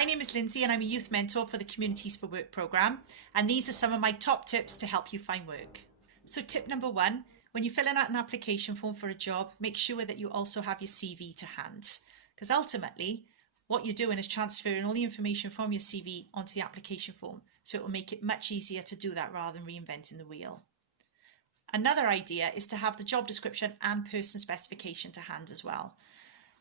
My name is Lynsey and I'm a youth mentor for the Communities for Work programme, and these are some of my top tips to help you find work. So tip number 1, when you're filling out an application form for a job, make sure that you also have your CV to hand, because ultimately what you're doing is transferring all the information from your CV onto the application form, so it will make it much easier to do that rather than reinventing the wheel. Another idea is to have the job description and person specification to hand as well.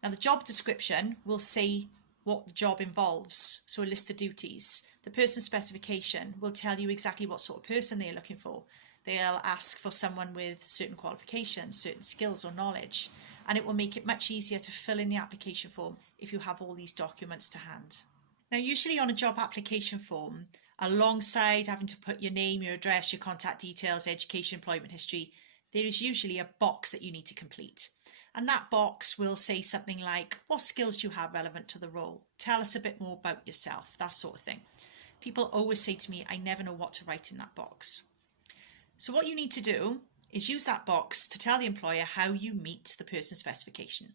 Now the job description will say what the job involves, so a list of duties. The person specification will tell you exactly what sort of person they're looking for. They'll ask for someone with certain qualifications, certain skills or knowledge, and it will make it much easier to fill in the application form if you have all these documents to hand. Now usually on a job application form, alongside having to put your name, your address, your contact details, education, employment history, there is usually a box that you need to complete. And that box will say something like, what skills do you have relevant to the role? Tell us a bit more about yourself, that sort of thing. People always say to me, I never know what to write in that box. So what you need to do is use that box to tell the employer how you meet the person specification.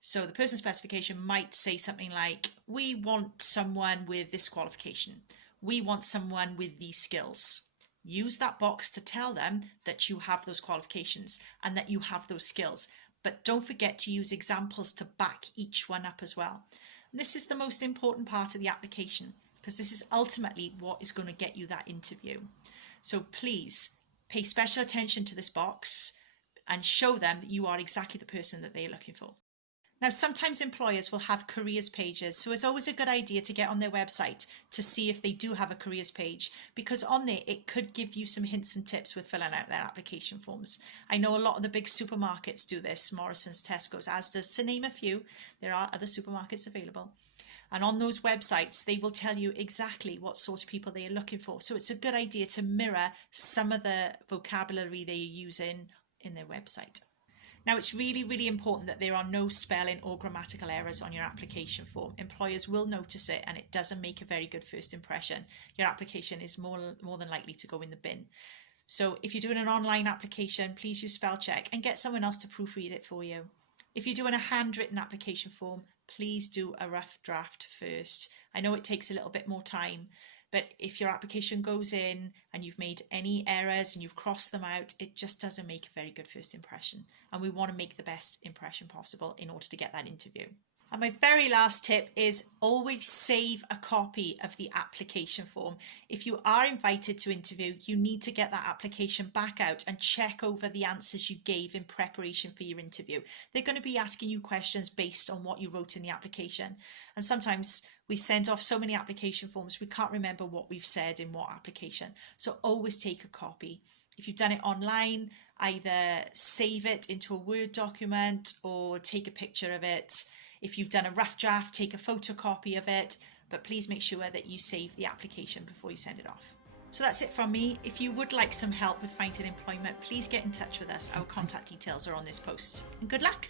So the person specification might say something like, we want someone with this qualification. We want someone with these skills. Use that box to tell them that you have those qualifications and that you have those skills. But don't forget to use examples to back each one up as well. And this is the most important part of the application, because this is ultimately what is going to get you that interview. So please pay special attention to this box and show them that you are exactly the person that they're looking for. Now, sometimes employers will have careers pages, so it's always a good idea to get on their website to see if they do have a careers page, because on there it could give you some hints and tips with filling out their application forms. I know a lot of the big supermarkets do this, Morrison's, Tesco's, Asda's, to name a few. There are other supermarkets available. And on those websites, they will tell you exactly what sort of people they are looking for. So it's a good idea to mirror some of the vocabulary they are using in their website. Now, it's really, really important that there are no spelling or grammatical errors on your application form. Employers will notice it and it doesn't make a very good first impression. Your application is more than likely to go in the bin. So if you're doing an online application, please use spell check and get someone else to proofread it for you. If you're doing a handwritten application form, please do a rough draft first. I know it takes a little bit more time, but if your application goes in and you've made any errors and you've crossed them out, it just doesn't make a very good first impression. And we want to make the best impression possible in order to get that interview. And my very last tip is always save a copy of the application form. If you are invited to interview, you need to get that application back out and check over the answers you gave in preparation for your interview. They're going to be asking you questions based on what you wrote in the application. And sometimes we send off so many application forms, we can't remember what we've said in what application. So always take a copy. If you've done it online, either save it into a Word document or take a picture of it. If you've done a rough draft, take a photocopy of it, but please make sure that you save the application before you send it off. So that's it from me. If you would like some help with finding employment, please get in touch with us. Our contact details are on this post. And good luck!